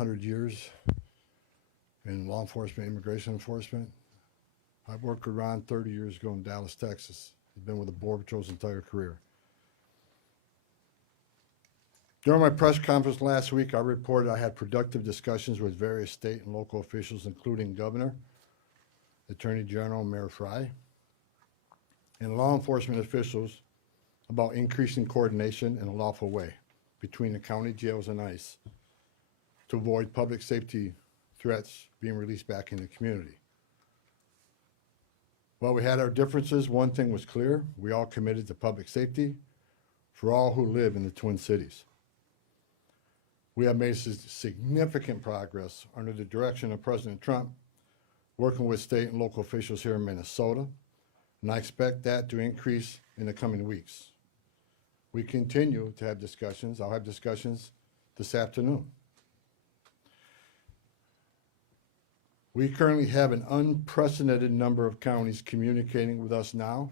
100 years in law enforcement, immigration enforcement. I've worked with Ron 30 years ago in Dallas, Texas. He's been with the Border Patrol's entire career. During my press conference last week, I reported I had productive discussions with various state and local officials, including Governor, Attorney General, Mayor Frey, and law enforcement officials about increasing coordination in a lawful way between the county jails and ICE to avoid public safety threats being released back in the community. While we had our differences, one thing was clear: we all committed to public safety for all who live in the Twin Cities. We have made significant progress under the direction of President Trump, working with state and local officials here in Minnesota, and I expect that to increase in the coming weeks. We continue to have discussions. I'll have discussions this afternoon. We currently have an unprecedented number of counties communicating with us now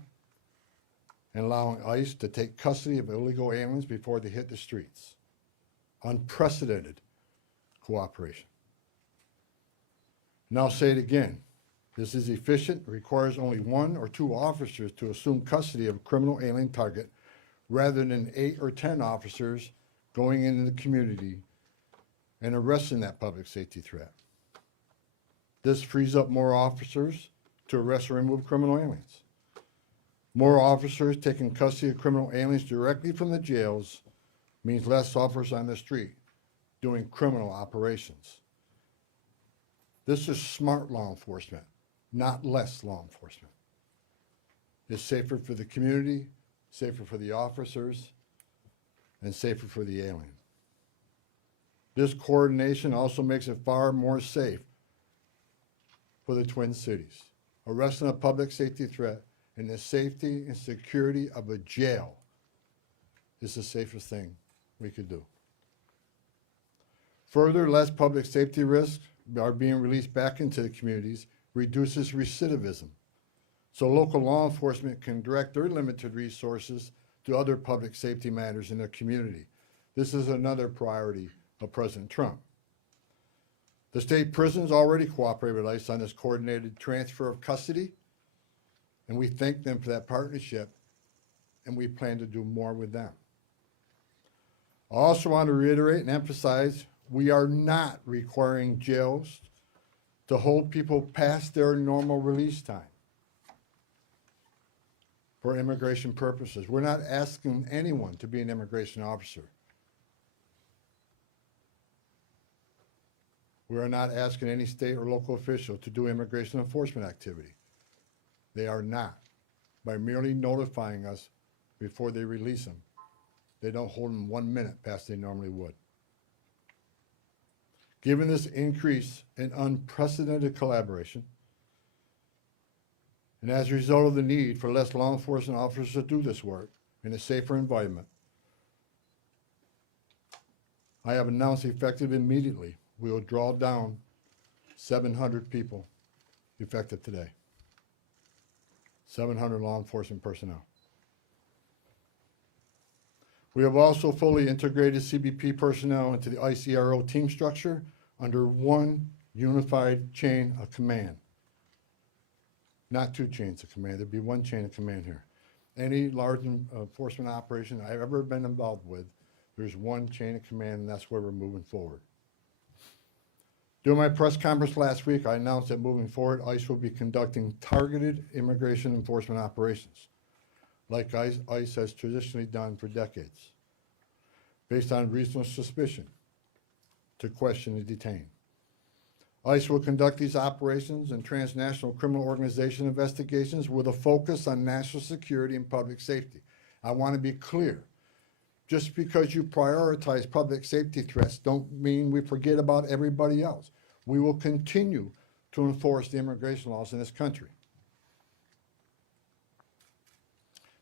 and allowing ICE to take custody of illegal aliens before they hit the streets. Unprecedented cooperation. And I'll say it again. This is efficient, requires only 1 or 2 officers to assume custody of a criminal alien target rather than 8 or 10 officers going into the community and arresting that public safety threat. This frees up more officers to arrest or remove criminal aliens. More officers taking custody of criminal aliens directly from the jails means less officers on the street doing criminal operations. This is smart law enforcement, not less law enforcement. It's safer for the community, safer for the officers, and safer for the alien. This coordination also makes it far more safe for the Twin Cities. Arresting a public safety threat in the safety and security of a jail is the safest thing we could do. Further, less public safety risks are being released back into the communities, reduces recidivism, so local law enforcement can direct their limited resources to other public safety matters in their community. This is another priority of President Trump. The state prisons already cooperate with ICE on this coordinated transfer of custody, and we thank them for that partnership, and we plan to do more with them. I also want to reiterate and emphasize we are not requiring jails to hold people past their normal release time for immigration purposes. We're not asking anyone to be an immigration officer. We are not asking any state or local official to do immigration enforcement activity. They are not. By merely notifying us before they release them, they don't hold them 1 minute past they normally would. Given this increase in unprecedented collaboration, and as a result of the need for less law enforcement officers to do this work in a safer environment, I have announced effective immediately, we will draw down 700 people effective today. 700 law enforcement personnel. We have also fully integrated CBP personnel into the ICRO team structure under one unified chain of command. Not 2 chains of command, there'd be 1 chain of command here. Any large enforcement operation I've ever been involved with, there's 1 chain of command, and that's where we're moving forward. During my press conference last week, I announced that moving forward, ICE will be conducting targeted immigration enforcement operations, like ICE has traditionally done for decades, based on reasonable suspicion to question and detain. ICE will conduct these operations and transnational criminal organization investigations with a focus on national security and public safety. I want to be clear. Just because you prioritize public safety threats don't mean we forget about everybody else. We will continue to enforce the immigration laws in this country.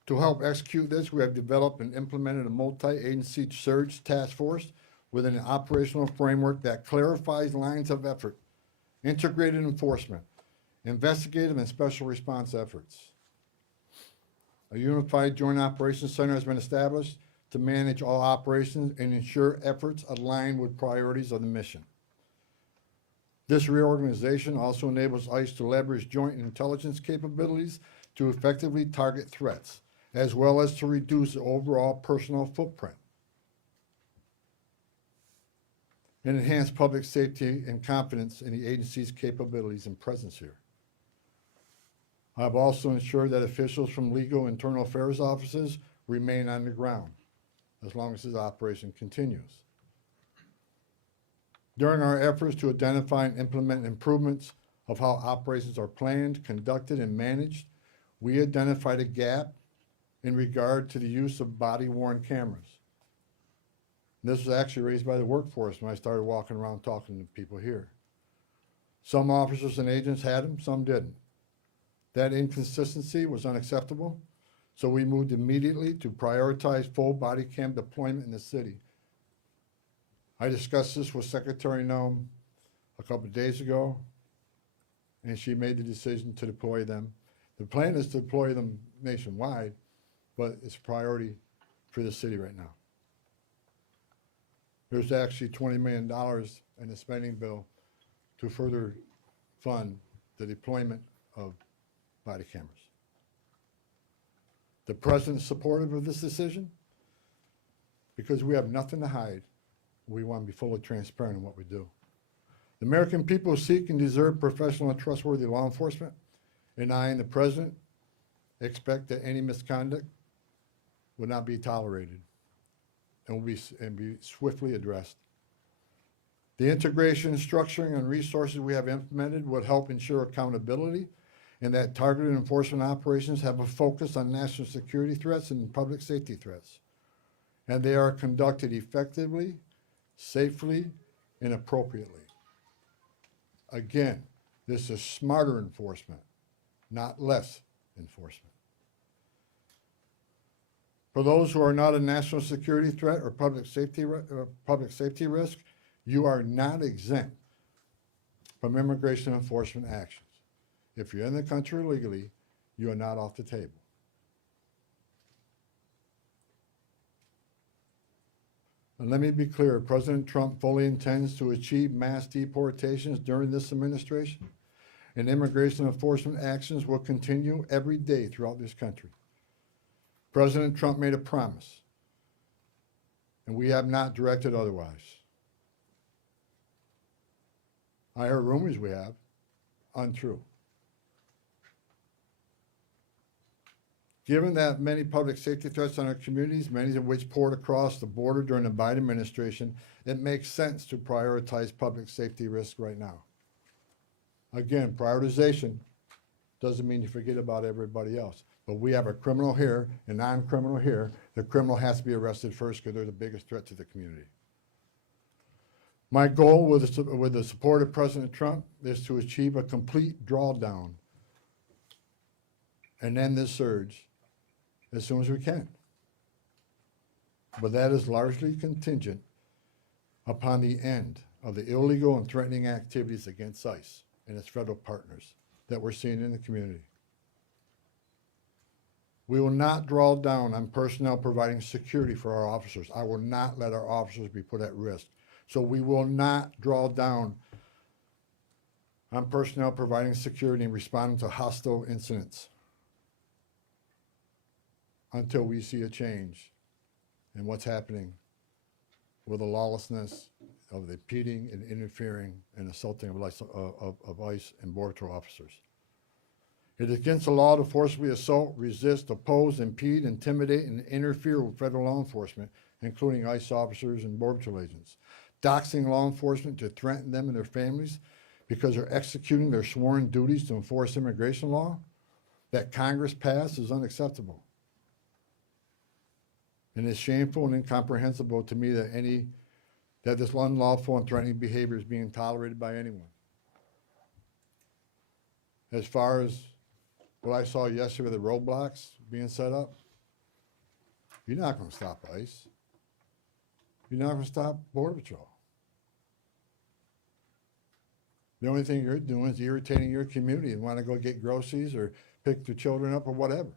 To help execute this, we have developed and implemented a multi-agency surge task force with an operational framework that clarifies lines of effort, integrated enforcement, investigative and special response efforts. A unified joint operations center has been established to manage all operations and ensure efforts align with priorities of the mission. This reorganization also enables ICE to leverage joint intelligence capabilities to effectively target threats, as well as to reduce the overall personnel footprint and enhance public safety and confidence in the agency's capabilities and presence here. I've also ensured that officials from legal internal affairs offices remain on the ground as long as this operation continues. During our efforts to identify and implement improvements of how operations are planned, conducted, and managed, we identified a gap in regard to the use of body-worn cameras. And this was actually raised by the workforce when I started walking around talking to people here. Some officers and agents had them, some didn't. That inconsistency was unacceptable, so we moved immediately to prioritize full body cam deployment in the city. I discussed this with Secretary Noem a couple of days ago, and she made the decision to deploy them. The plan is to deploy them nationwide, but it's a priority for the city right now. There's actually $20 million in the spending bill to further fund the deployment of body cameras. The President is supportive of this decision because we have nothing to hide. We want to be fully transparent in what we do. The American people seek and deserve professional and trustworthy law enforcement, and I and the President expect that any misconduct will not be tolerated and will be swiftly addressed. The integration, structuring, and resources we have implemented would help ensure accountability and that targeted enforcement operations have a focus on national security threats and public safety threats, and they are conducted effectively, safely, and appropriately. Again, this is smarter enforcement, not less enforcement. For those who are not a national security threat or public safety risk, you are not exempt from immigration enforcement actions. If you're in the country illegally, you are not off the table. And let me be clear, President Trump fully intends to achieve mass deportations during this administration, and immigration enforcement actions will continue every day throughout this country. President Trump made a promise, and we have not directed otherwise. I heard rumors we have, untrue. Given that many public safety threats on our communities, many of which poured across the border during the Biden administration, it makes sense to prioritize public safety risks right now. Again, prioritization doesn't mean you forget about everybody else. But we have a criminal here, a non-criminal here. The criminal has to be arrested first because they're the biggest threat to the community. My goal with the support of President Trump is to achieve a complete drawdown and end this surge as soon as we can. But that is largely contingent upon the end of the illegal and threatening activities against ICE and its federal partners that we're seeing in the community. We will not draw down on personnel providing security for our officers. I will not let our officers be put at risk. So we will not draw down on personnel providing security and responding to hostile incidents until we see a change in what's happening with the lawlessness of the impeding and interfering and assaulting of ICE and Border Patrol officers. It is against the law to forcibly assault, resist, oppose, impede, intimidate, and interfere with federal law enforcement, including ICE officers and Border Patrol agents. Doxing law enforcement to threaten them and their families because they're executing their sworn duties to enforce immigration law that Congress passed is unacceptable. And it's shameful and incomprehensible to me that this unlawful and threatening behavior is being tolerated by anyone. As far as what I saw yesterday with the roadblocks being set up, you're not going to stop ICE. You're not going to stop Border Patrol. The only thing you're doing is irritating your community and want to go get groceries or pick their children up or whatever.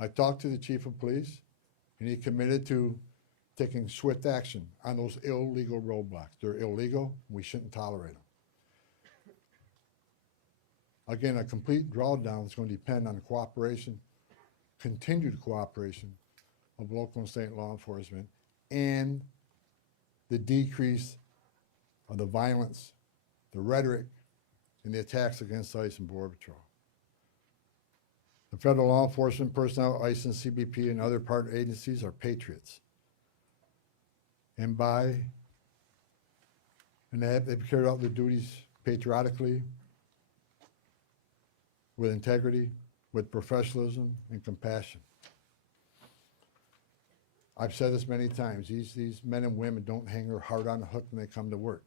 I talked to the chief of police, and he committed to taking swift action on those illegal roadblocks. They're illegal. We shouldn't tolerate them. Again, a complete drawdown is going to depend on the cooperation, continued cooperation of local and state law enforcement and the decrease of the violence, the rhetoric, and the attacks against ICE and Border Patrol. The federal law enforcement personnel, ICE and CBP and other partner agencies are patriots. And they've carried out their duties patriotically, with integrity, with professionalism and compassion. I've said this many times, these men and women don't hang their heart on the hook when they come to work.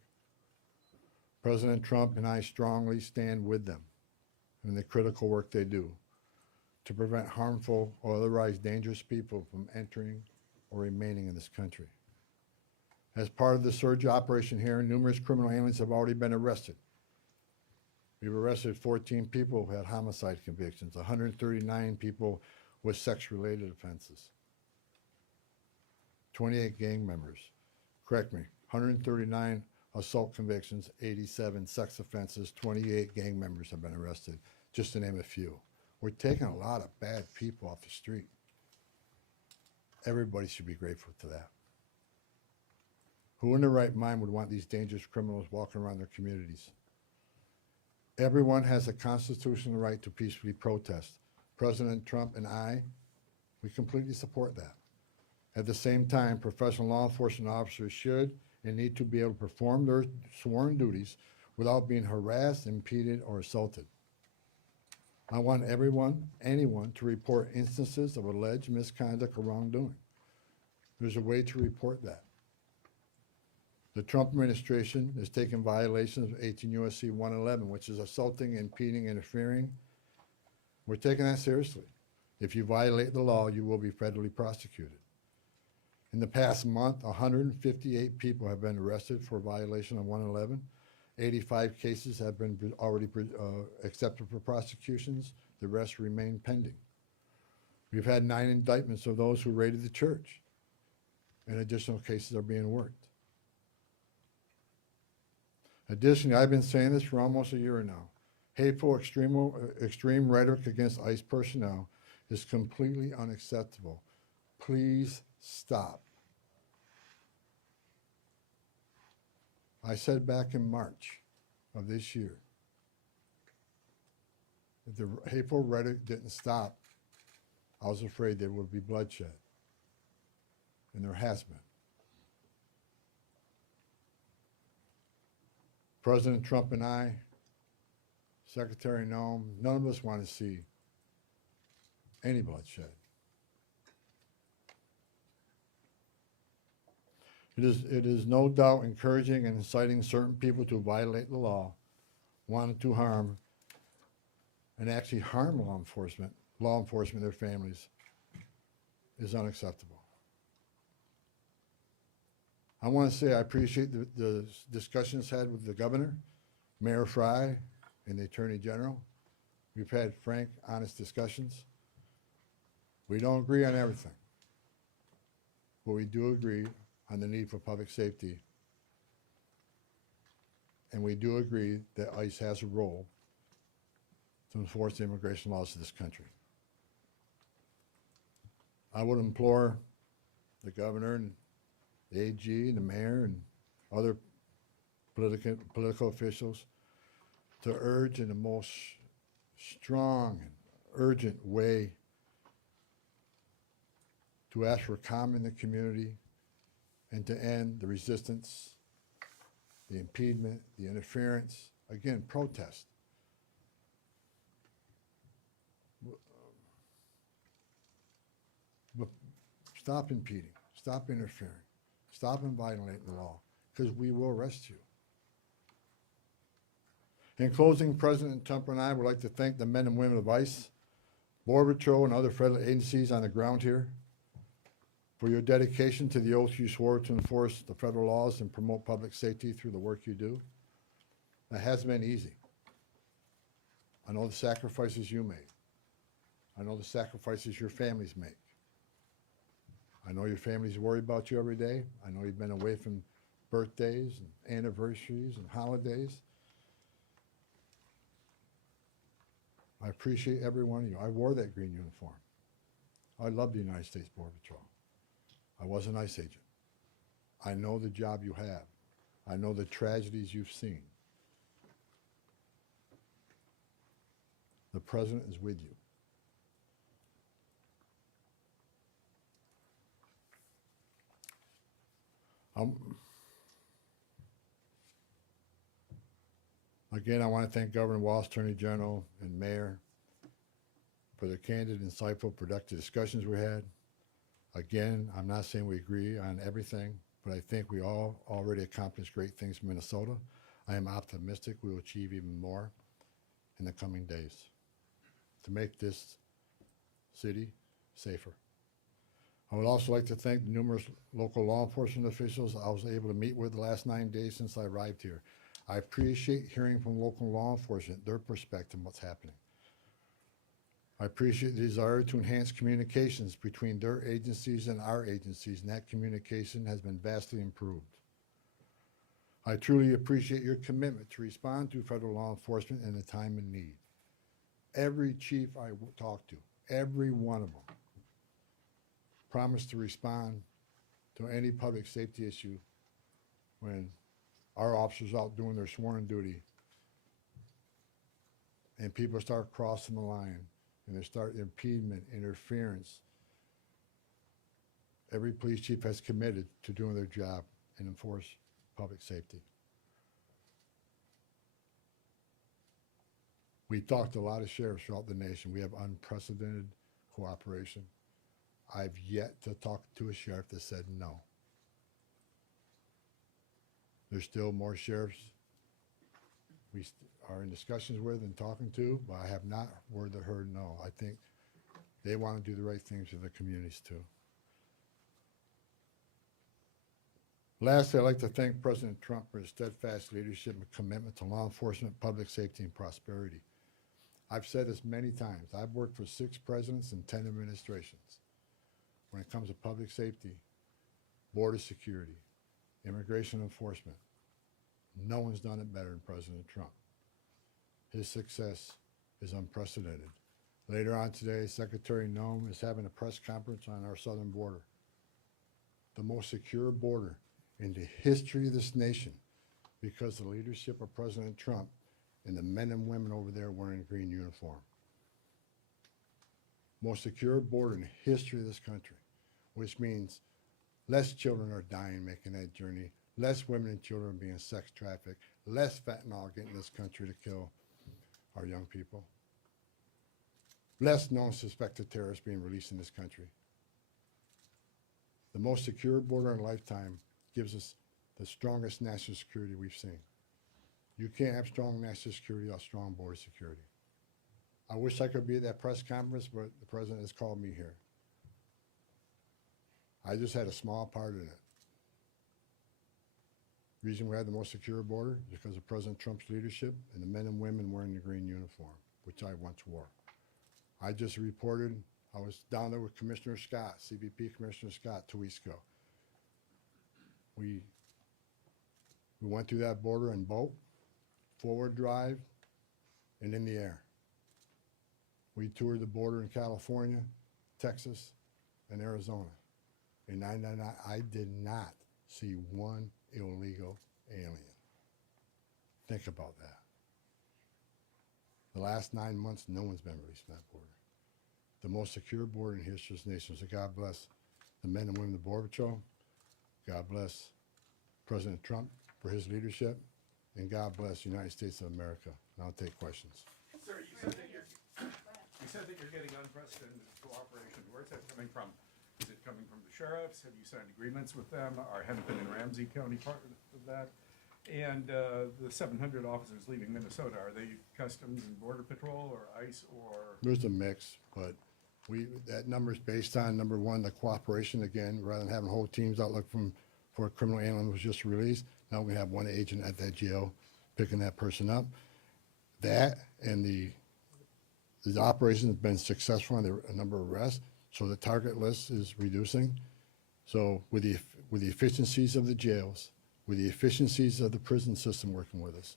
President Trump and I strongly stand with them in the critical work they do to prevent harmful or otherwise dangerous people from entering or remaining in this country. As part of the surge operation here, numerous criminal aliens have already been arrested. We've arrested 14 people who had homicide convictions, 139 people with sex-related offenses, 28 gang members. Correct me, 139 assault convictions, 87 sex offenses, 28 gang members have been arrested, just to name a few. We're taking a lot of bad people off the street. Everybody should be grateful to that. Who in their right mind would want these dangerous criminals walking around their communities? Everyone has a constitutional right to peacefully protest. President Trump and I, we completely support that. At the same time, professional law enforcement officers should and need to be able to perform their sworn duties without being harassed, impeded, or assaulted. I want anyone to report instances of alleged misconduct or wrongdoing. There's a way to report that. The Trump administration is taking violations of 18 U.S.C. 111, which is assaulting, impeding, interfering. We're taking that seriously. If you violate the law, you will be federally prosecuted. In the past month, 158 people have been arrested for violation of 111. 85 cases have been already accepted for prosecutions. The rest remain pending. We've had 9 indictments of those who raided the church, and additional cases are being worked. Additionally, I've been saying this for almost a year now. Hateful, extreme rhetoric against ICE personnel is completely unacceptable. Please stop. I said back in March of this year, if the hateful rhetoric didn't stop, I was afraid there would be bloodshed. And there has been. President Trump and I, Secretary Noem, none of us want to see any bloodshed. It is no doubt encouraging and inciting certain people to violate the law, wanting to harm and actually harm law enforcement, their families, is unacceptable. I want to say I appreciate the discussions had with the governor, Mayor Frey, and the Attorney General. We've had frank, honest discussions. We don't agree on everything, but we do agree on the need for public safety, and we do agree that ICE has a role to enforce the immigration laws of this country. I would implore the governor and the AG and the mayor and other political officials to urge in the most strong and urgent way to ask for calm in the community and to end the resistance, the impediment, the interference, again, protest. But stop impeding, stop interfering, stop violating the law, because we will arrest you. In closing, President Trump and I would like to thank the men and women of ICE, Border Patrol, and other federal agencies on the ground here for your dedication to the oath you swore to enforce the federal laws and promote public safety through the work you do. That hasn't been easy. I know the sacrifices you made. I know the sacrifices your families make. I know your family's worried about you every day. I know you've been away from birthdays and anniversaries and holidays. I appreciate every one of you. I wore that green uniform. I love the United States Border Patrol. I was an ICE agent. I know the job you have. I know the tragedies you've seen. The President is with you. Again, I want to thank Governor Walz, Attorney General, and Mayor for the candid, insightful, productive discussions we had. Again, I'm not saying we agree on everything, but I think we all already accomplished great things in Minnesota. I am optimistic we will achieve even more in the coming days to make this city safer. I would also like to thank the numerous local law enforcement officials I was able to meet with the last 9 days since I arrived here. I appreciate hearing from local law enforcement, their perspective on what's happening. I appreciate the desire to enhance communications between their agencies and our agencies, and that communication has been vastly improved. I truly appreciate your commitment to respond to federal law enforcement in a time of need. Every chief I talked to, every one of them, promised to respond to any public safety issue when our officers out doing their sworn duty and people start crossing the line and they start impediment, interference. Every police chief has committed to doing their job and enforce public safety. We talked to a lot of sheriffs throughout the nation. We have unprecedented cooperation. I've yet to talk to a sheriff that said no. There's still more sheriffs we are in discussions with and talking to, but I have not heard no. I think they want to do the right things for the communities too. Lastly, I'd like to thank President Trump for his steadfast leadership and commitment to law enforcement, public safety, and prosperity. I've said this many times. I've worked for 6 presidents and 10 administrations. When it comes to public safety, border security, immigration enforcement, no one's done it better than President Trump. His success is unprecedented. Later on today, Secretary Noem is having a press conference on our southern border. The most secure border in the history of this nation because of the leadership of President Trump and the men and women over there wearing a green uniform. Most secure border in the history of this country, which means less children are dying making that journey, less women and children being sex trafficked, less fentanyl getting this country to kill our young people, less known suspected terrorists being released in this country. The most secure border in a lifetime gives us the strongest national security we've seen. You can't have strong national security without strong border security. I wish I could be at that press conference, but the president has called me here. I just had a small part in it. The reason we have the most secure border is because of President Trump's leadership and the men and women wearing the green uniform, which I once wore. I just reported, I was down there with Commissioner Scott, CBP Commissioner Scott, 2 weeks ago. We went through that border in boat, forward drive, and in the air. We toured the border in California, Texas, and Arizona. And I did not see one illegal alien. Think about that. The last 9 months, no one's been released from that border. The most secure border in history of this nation. So God bless the men and women of the Border Patrol. God bless President Trump for his leadership. And God bless the United States of America. And I'll take questions. Sir, you said that you're getting unprecedented cooperation. Where's that coming from? Is it coming from the sheriffs? Have you signed agreements with them? Are Hennepin and Ramsey County part of that? And the 700 officers leaving Minnesota, are they Customs and Border Patrol or ICE or? There's a mix, but that number is based on, number one, the cooperation. Again, rather than having whole teams out looking for a criminal alien who was just released, now we have one agent at that jail picking that person up. That and the operation has been successful on a number of arrests, so the target list is reducing. So with the efficiencies of the jails, with the efficiencies of the prison system working with us,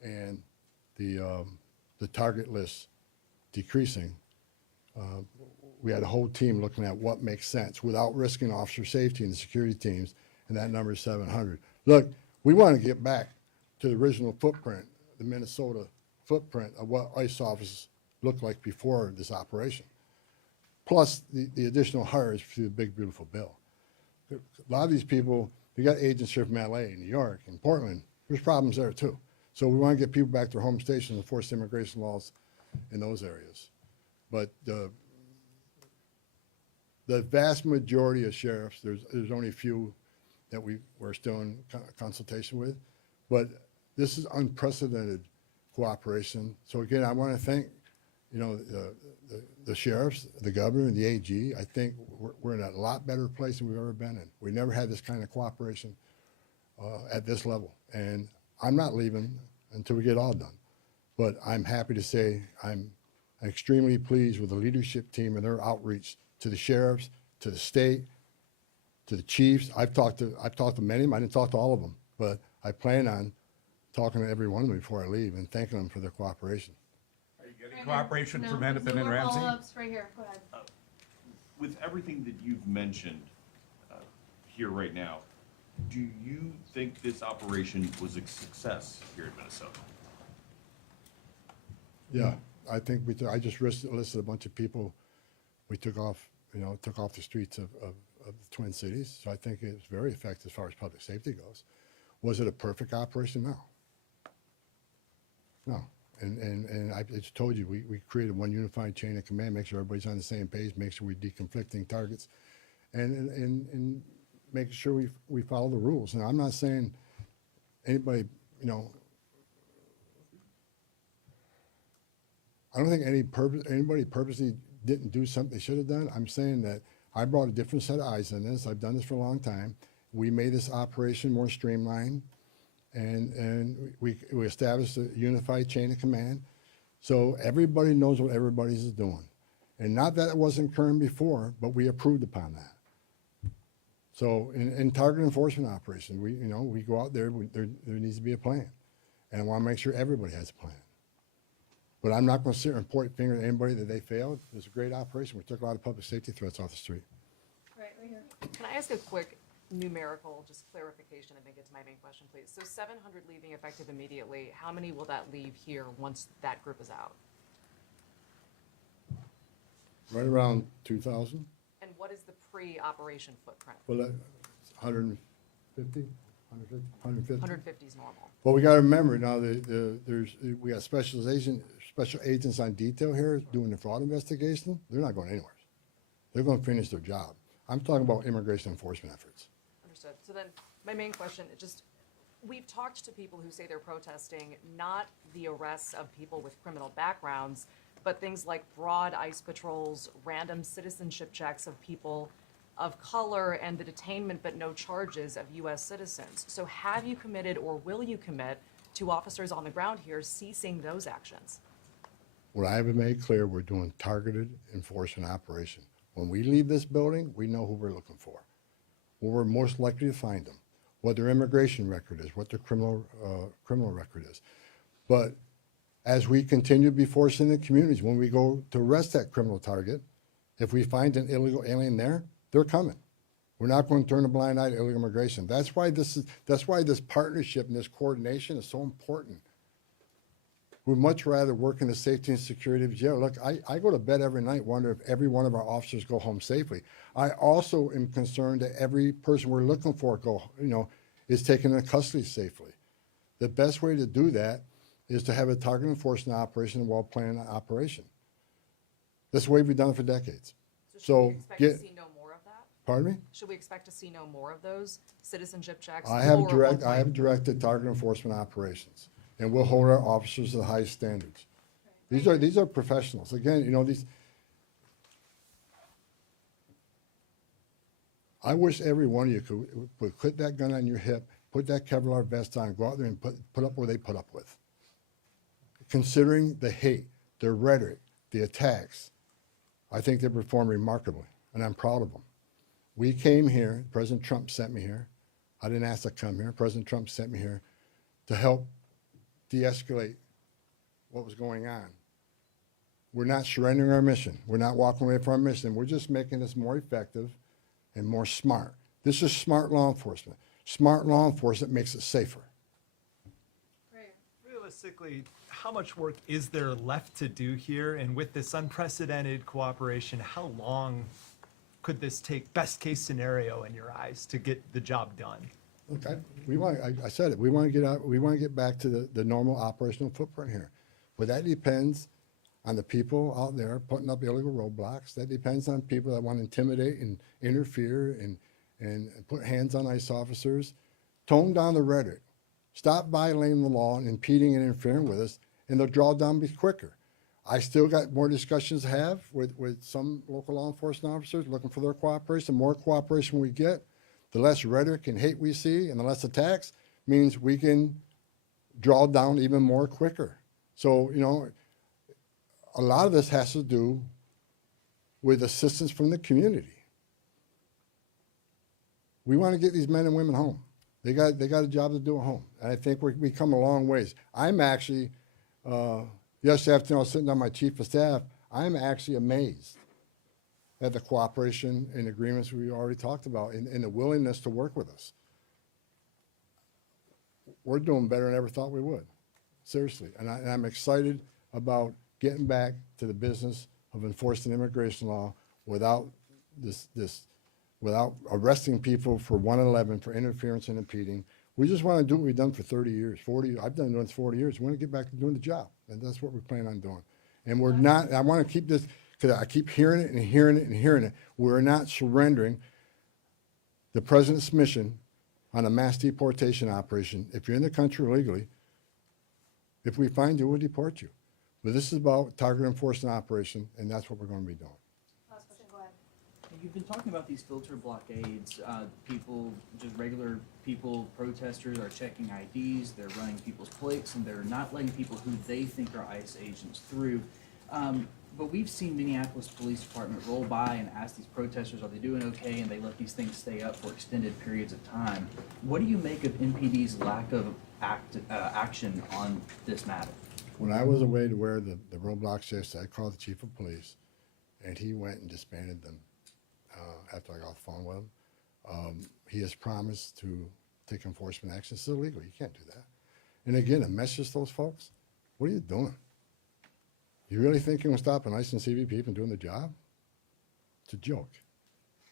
and the target list decreasing, we had a whole team looking at what makes sense without risking officer safety and the security teams, and that number is 700. Look, we want to get back to the original footprint, the Minnesota footprint of what ICE offices looked like before this operation, plus the additional hires through the big, beautiful bill. A lot of these people, you got agents here from LA, New York, and Portland. There's problems there too. So we want to get people back to their home stations and enforce immigration laws in those areas. But the vast majority of sheriffs, there's only a few that we're still in consultation with, but this is unprecedented cooperation. So again, I want to thank, you know, the sheriffs, the governor, and the AG. I think we're in a lot better place than we've ever been in. We never had this kind of cooperation at this level, and I'm not leaving until we get all done. But I'm happy to say I'm extremely pleased with the leadership team and their outreach to the sheriffs, to the state, to the chiefs. I've talked to many of them. I didn't talk to all of them, but I plan on talking to every one of them before I leave and thanking them for their cooperation. Are you getting cooperation from Hennepin and No Ramsey? follow-ups right here, go ahead. With everything that you've mentioned here right now, do you think this operation was a success here in Minnesota? Yeah, I think I just listed a bunch of people we took off the streets of the Twin Cities. So I think it was very effective as far as public safety goes. Was it a perfect operation? No. No. And I just told you, we created one unified chain of command, make sure everybody's on the same page, make sure we're deconflicting targets, and making sure we follow the rules. Now, I'm not saying anybody, you know, I don't think anybody purposely didn't do something they should have done. I'm saying that I brought a different set of eyes on this. I've done this for a long time. We made this operation more streamlined, and we established a unified chain of command. So everybody knows what everybody's doing. And not that it wasn't current before, but we approved upon that. So in target enforcement operation, we go out there, there needs to be a plan. And I want to make sure everybody has a plan. But I'm not going to sit here and point a finger at anybody that they failed. It was a great operation. We took a lot of public safety threats off the street. Right here. Can I ask a quick numerical, just clarification, and then get to my main question, please? So 700 leaving effective immediately. How many will that leave here once that group is out? Right around 2,000. And what is the pre-operation footprint? Well, 150, 150. 150 is normal. Well, we got to remember now we got special agents on detail here doing the fraud investigation. They're not going anywhere. They're going to finish their job. I'm talking about immigration enforcement efforts. Understood. So then my main question, we've talked to people who say they're protesting not the arrests of people with criminal backgrounds, but things like broad ICE patrols, random citizenship checks of people of color, and the detainment but no charges of U.S. citizens. So have you committed or will you commit to officers on the ground here ceasing those actions? What I have made clear, we're doing targeted enforcement operation. When we leave this building, we know who we're looking for, where we're most likely to find them, what their immigration record is, what their criminal record is. But as we continue to be forced in the communities, when we go to arrest that criminal target, if we find an illegal alien there, they're coming. We're not going to turn a blind eye to illegal immigration. That's why this partnership and this coordination is so important. We'd much rather work in the safety and security of jail. Look, I go to bed every night wonder if every one of our officers go home safely. I also am concerned that every person we're looking for is taken into custody safely. The best way to do that is to have a target enforcement operation and well-planned operation. That's the way we've done it for decades. So should we expect to see no more of that? Pardon me? Should we expect to see no more of those citizenship checks? I have directed target enforcement operations, and we'll hold our officers to the highest standards. These are professionals. Again, I wish every one of you could put that gun on your hip, put that Kevlar vest on, go out there and put up what they put up with. Considering the hate, the rhetoric, the attacks, I think they perform remarkably, and I'm proud of them. We came here, President Trump sent me here. I didn't ask to come here. President Trump sent me here to help de-escalate what was going on. We're not surrendering our mission. We're not walking away from our mission. We're just making this more effective and more smart. This is smart law enforcement. Smart law enforcement makes it safer. Right. Realistically, how much work is there left to do here? And with this unprecedented cooperation, how long could this take, best case scenario in your eyes, to get the job done? Okay, I said it, we want to get out, we want to get back to the normal operational footprint here. But that depends on the people out there putting up illegal roadblocks. That depends on people that want to intimidate and interfere and put hands on ICE officers. Tone down the rhetoric. Stop violating the law and impeding and interfering with us, and they'll draw down be quicker. I still got more discussions to have with some local law enforcement officers looking for their cooperation. The more cooperation we get, the less rhetoric and hate we see, and the less attacks means we can draw down even more quicker. So, you know, a lot of this has to do with assistance from the community. We want to get these men and women home. They got a job to do at home, and I think we come a long ways. I'm actually, yesterday afternoon I was sitting down with my chief of staff. I'm actually amazed at the cooperation and agreements we already talked about and the willingness to work with us. We're doing better than I ever thought we would, seriously. And I'm excited about getting back to the business of enforcing immigration law without without arresting people for 111 for interference and impeding. We just want to do what we've done for 30 years, 40. I've done doing this 40 years. We want to get back to doing the job, and that's what we plan on doing. And we're not. I want to keep this because I keep hearing it and hearing it and hearing it. We're not surrendering the president's mission on a mass deportation operation. If you're in the country illegally, if we find you, we'll deport you. But this is about target enforcement operation, and that's what we're going to be doing. Last question, go ahead. You've been talking about these filter blockades. People, just regular people, protesters are checking IDs, they're running people's plates, and they're not letting people who they think are ICE agents through. But we've seen Minneapolis Police Department roll by and ask these protesters, are they doing okay? And they let these things stay up for extended periods of time. What do you make of MPD's lack of action on this matter? When I was away to wear the roadblocks yesterday, I called the chief of police, and he went and disbanded them after I got off the phone with him. He has promised to take enforcement action. It's illegal. You can't do that. And again, a message to those folks, what are you doing? You really think you're going to stop an ICE and CBP from doing the job? It's a joke.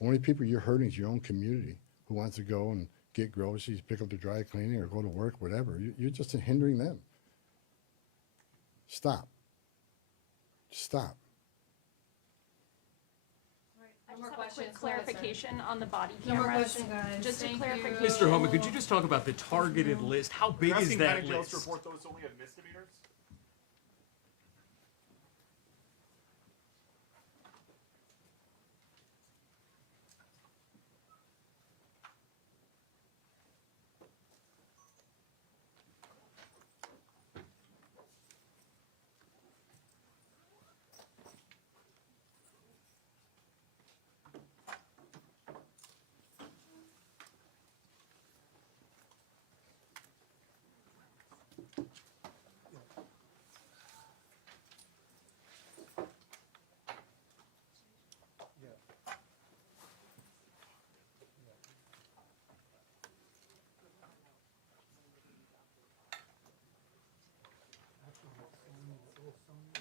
Only people you're hurting is your own community who wants to go and get groceries, pick up the dry cleaning, or go to work, whatever. You're just hindering them. Stop. Stop. No I more just have a quick questions. Go ahead, sir. clarification on the body No more cameras. questions, guys. Just a Thank clarification. you. Mr. Homan, could you just talk about the targeted list? How big is that list? those only have misdemeanors?